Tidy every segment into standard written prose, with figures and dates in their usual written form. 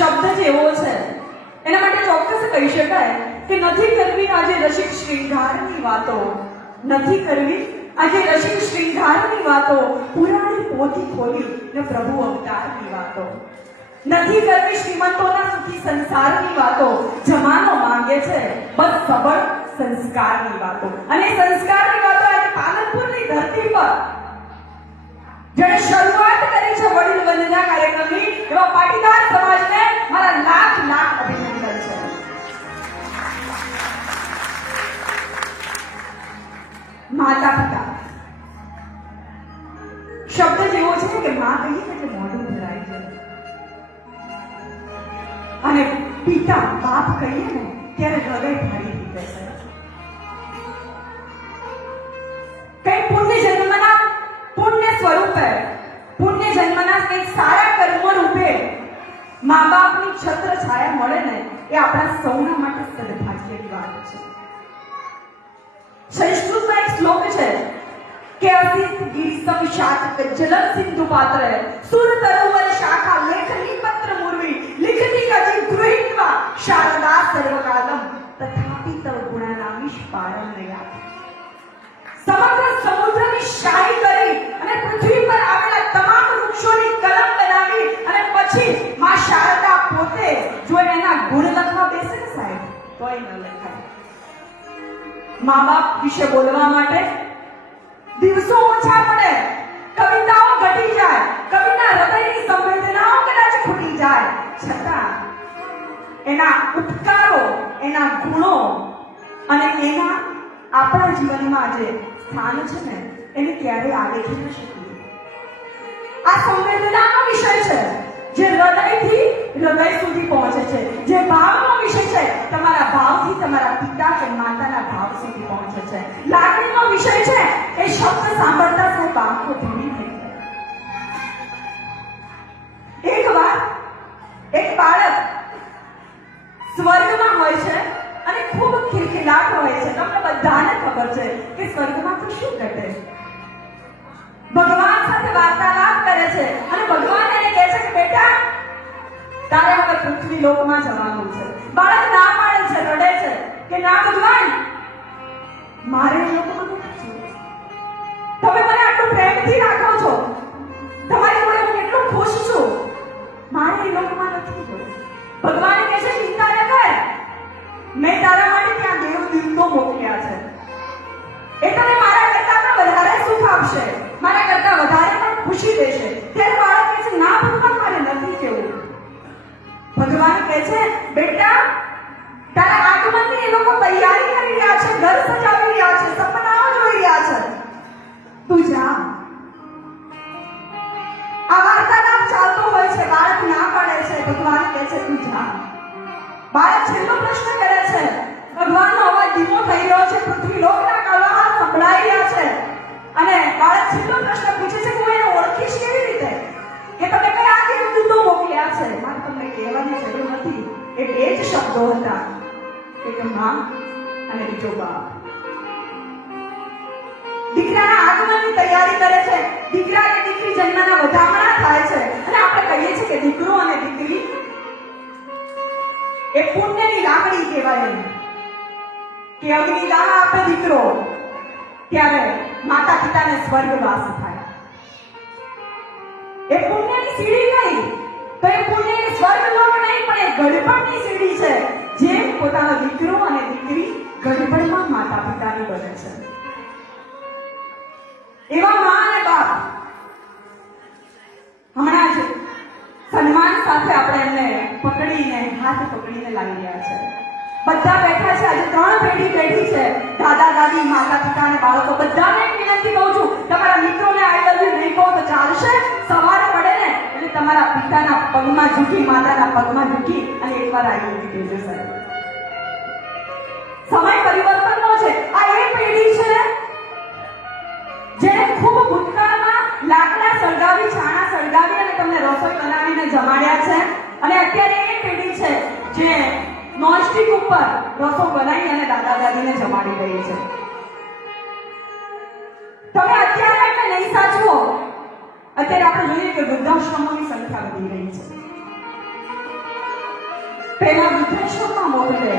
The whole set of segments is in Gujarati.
શબ્દ જ એવો છે, એના માટે ચોક્કસ કહી શકાય કે નથી કરવી આજે રસિક શ્રૃંગારની વાતો, નથી કરવી આજે રસિક શ્રૃંગારની વાતો, પુરાણી પોથી ખોલી ને પ્રભુ અવતારની વાતો, નથી કરવી શ્રીમંતોના સુખી સંસારની વાતો, જમાનો માંગે છે બસ સબળ સંસ્કારની વાતો. અને સંસ્કારની વાતો આજે પાલનપુરની ધરતી પર જેણે શરૂઆત કરી છે વડીલ વંદના કાર્યક્રમની, એવા પાટીદાર સમાજને મારા લાખ લાખ અભિનંદન છે. માતા પિતા શબ્દ જેવો છે કે માં કહીએ એટલે મોઢું ભરાય છે, અને પિતા બાપ કહીએ ને ત્યારે હૃદય ભારી થઈ જાય છે. કઈ પુણ્ય જન્મના પુણ્ય સ્વરૂપે, પુણ્ય જન્મના કંઈક સારા કર્મ રૂપે મા બાપની છત્ર છાયા મળે ને એ આપણા સૌના માટે સદભાગ્યની વાત છે. સંસ્કૃતમાં એક શ્લોક છે કે અસિત ગિરિસમ શાતક જલ સિંધુ પાત્ર સુર તરુવર શાખા લેખની પત્ર મુરવી લિખતી કજી ગૃહિત્વા શારદા સર્વકાલમ તથાપિ તવ ગુણાનામિશ પારમ રહ્યા. સમગ્ર સમુદ્રની શાહી કરી અને પૃથ્વી પર આવેલા તમામ વૃક્ષોની કલમ બનાવી અને પછી માં શારદા પોતે જો એના ગુણ લખવા બેસે ને સાહેબ તોય ન લખાય. મા બાપ વિશે બોલવા માટે દિવસો ઓછા પડે, કવિતાઓ ઘટી જાય, કવિના હૃદયની સંવેદનાઓ કદાચ ખૂટી જાય, છતાં એના ઉપકારો, એના ગુણો અને એના આપણા જીવનમાં જે સ્થાન છે ને એને ક્યારે આલેખી ન શકીએ. આ સંવેદનાનો વિષય છે જે હૃદયથી હૃદય સુધી પહોંચે છે, જે ભાવનો વિષય છે તમારા ભાવથી તમારા પિતા કે માતાના ભાવ સુધી પહોંચે છે, લાગણીનો વિષય છે એ શબ્દ સાંભળતા સાહેબ આંખો ભીની થઈ જાય. એકવાર એક બાળક સ્વર્ગમાં હોય છે અને ખૂબ ખિલખિલાટ હોય છે. તમને બધાને ખબર છે કે સ્વર્ગમાં તો શું ઘટે, ભગવાન સાથે વાર્તાલાપ કરે છે અને ભગવાન એને કહે છે કે બેટા તારે હવે પૃથ્વી લોકમાં જવાનું છે. બાળક ના પાડે છે, રડે છે કે ના ભગવાન મારે એ લોકોમાં નથી જવું, તમે મને આટલું પ્રેમથી રાખો છો, તમારી જોડે હું કેટલું ખુશ છું, મારે એ લોકોમાં નથી જવું. ભગવાન કહે છે ચિંતા ન કર, મેં તારા માટે ત્યાં દેવ દૂતો મોકલ્યા છે, એ તને મારા કરતા પણ વધારે સુખ આપશે, મારા કરતા વધારે પણ ખુશી દેશે. ત્યારે બાળક કહે છે ના ભગવાન મારે નથી કેવું. ભગવાન કહે છે બેટા તારા આગમનની એ લોકો તૈયારી કરી રહ્યા છે, ઘર સજાવી રહ્યા છે, સપનાઓ જોઈ રહ્યા છે, તું જા. આ વાર્તાલાપ ચાલતો હોય છે, બાળક ના પાડે છે, ભગવાન કહે છે તું જા. બાળક છેલ્લો પ્રશ્ન કરે છે, ભગવાનનો અવાજ ધીમો થઈ રહ્યો છે, પૃથ્વી લોકના કલહાર સંભળાઈ રહ્યા છે અને બાળક છેલ્લો પ્રશ્ન પૂછે છે કે હું એને ઓળખીશ કેવી રીતે, કે તમે કયા દેવદૂતો મોકલ્યા છે. મારે તમને કહેવાની જરૂર નથી, એ બે જ શબ્દો હતા, એક માં અને બીજો બાપ. દીકરાના આગમનની તૈયારી કરે છે, દીકરા કે દીકરી જન્મના વધામણા થાય છે અને આપણે કહીએ છીએ કે દીકરો અને દીકરી એ પુણ્યની લાકડી કહેવાય એમ કે અગ્નિદાન આપે દીકરો ત્યારે માતા પિતાને સ્વર્ગવાસ થાય. એ પુણ્યની સીડી નહીં તો એ પુણ્યની સ્વર્ગલોક નહીં, પણ એ ગઢપણની સીડી છે જે પોતાનો દીકરો અને દીકરી ગઢપણમાં માતા પિતાની બને છે. એવા મા અને બાપ હમણાં જ સન્માન સાથે આપણે એમને પકડીને હાથ પકડીને લાવી રહ્યા છે. બધા બેઠા છે, આજે 3 પેઢી બેઠી છે, દાદા દાદી માતા પિતા અને બાળકો. બધાને એક વિનંતી કહું છું, તમારા મિત્રોને આઈ લવ યુ નહીં કહો તો ચાલશે. સવારે પડે ને એટલે તમારા પિતાના પગમાં ઝૂકી, માતાના પગમાં ઝૂકી અને એકવાર આઈ લવ યુ કહેજો સાહેબ. સમય પરિવર્તનનો છે. આ એ પેઢી છે જેને ખૂબ ભૂતકાળમાં લાકડા સળગાવી, છાણા સળગાવી અને તમને રસોઈ બનાવીને જમાડ્યા છે, અને અત્યારે એ પેઢી છે જે નોનસ્ટિક ઉપર રસો બનાવી અને દાદા દાદીને જમાડી રહી છે. તમે અત્યારે એટલે નહીં સાચવો, અત્યારે આપણે જોઈએ કે વૃદ્ધાશ્રમોની સંખ્યા વધી રહી છે. પહેલા વૃદ્ધાશ્રમમાં મોકલે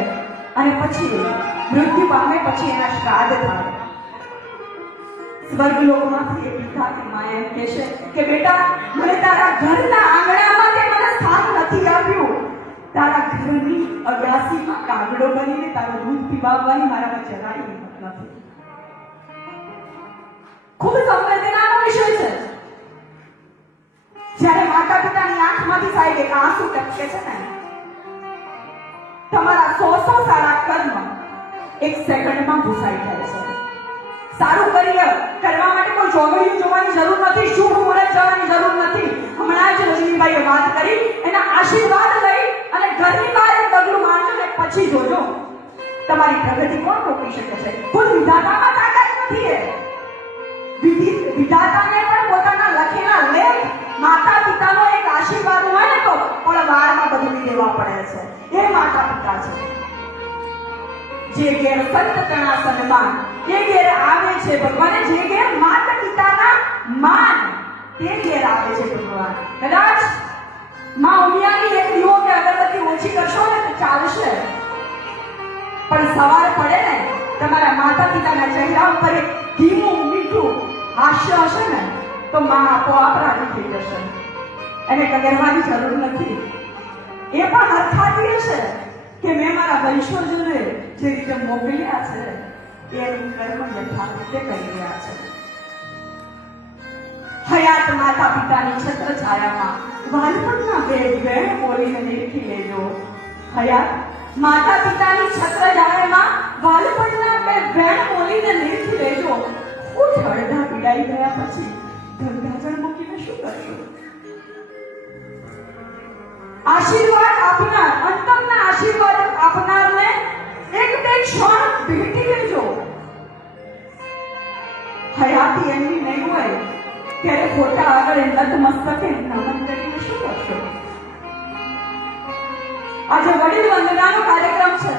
અને પછી મૃત્યુ પામે પછી એના શ્રાદ્ધ થાય. સ્વર્ગલોકમાંથી એ પિતાની માએ એમ કહે છે કે બેટા, મને તારા ઘરના આંગણામાં તે મને સ્થાન નથી આપ્યું. તારા ઘરની અગાસીમાં કાગડો બનીને તારું દૂધ પીવાવવાની મારામાં જરાય હિંમત નથી. ખૂબ સંવેદનાનો વિષય છે. જ્યારે માતા પિતાની આંખમાંથી સાહેબ એક આંસુ ટપકે છે ને, તમારા 100 સારા કર્મ એક સેકન્ડમાં ભૂસાઈ જાય છે. સારું કરિયર કરવા માટે કોઈ ચોગડિયું જોવાની જરૂર નથી, શુભ મુહૂર્ત જવાની જરૂર નથી. હમણાં જ રજનીભાઈએ વાત કરી, એના આશીર્વાદ લઈ અને ઘરની બહાર એક પગલું મારજો ને પછી જોજો તમારી પ્રગતિ કોણ રોકી શકે છે. ખુદ વિધાતામાં તાકાત નથી. વિધાતાને પણ પોતાના લખેલા લેખ માતા પિતાનો એક આશીર્વાદ હોય ને તો પણ વારમાં બદલી દેવા પડે છે. એ માતા પિતા છે જે ઘેર સંતતણા સન્માન એ ઘેર આવે છે ભગવાન. જે ઘેર માતા પિતાના માન તે ઘેર આવે છે ભગવાન. કદાચ માં ઉમિયાની એક દીવો કે અગરબત્તી ઓછી કરશો ને તો ચાલશે, પણ સવાર પડે ને તમારા માતા પિતાના ચહેરા ઉપર એક ધીમું મીઠું હાસ્ય હશે ને તો માં આપોઆપ રાજી થઈ જશે. એને કગરવાની જરૂર નથી. એ પણ હરખાતી હશે કે મેં મારા વંશજોને જે રીતે મોકલ્યા છે એ કર્મ યથાર્થ રીતે કરી રહ્યા છે. હયાત માતા પિતાની છત્ર છાયામાં વાલપણના વેણ બોલીને નિરખી લેજો. હયાત માતા પિતાની છત્ર છાયામાં વાલપણના વેણ બોલીને નિરખી લેજો. હું અડધા પીડાઈ ગયા પછી ગંગાજળ મૂકીને શું કરશો? આશીર્વાદ આપનાર, અંતમના આશીર્વાદ આપનારને એક બે ક્ષણ ભેટી લેજો. હયાતી એમની નહીં હોય ત્યારે ખોટા આગળ નતમસ્તકે નમન કરીને શું કરશો? આજે વડીલ વંદનાનો કાર્યક્રમ છે.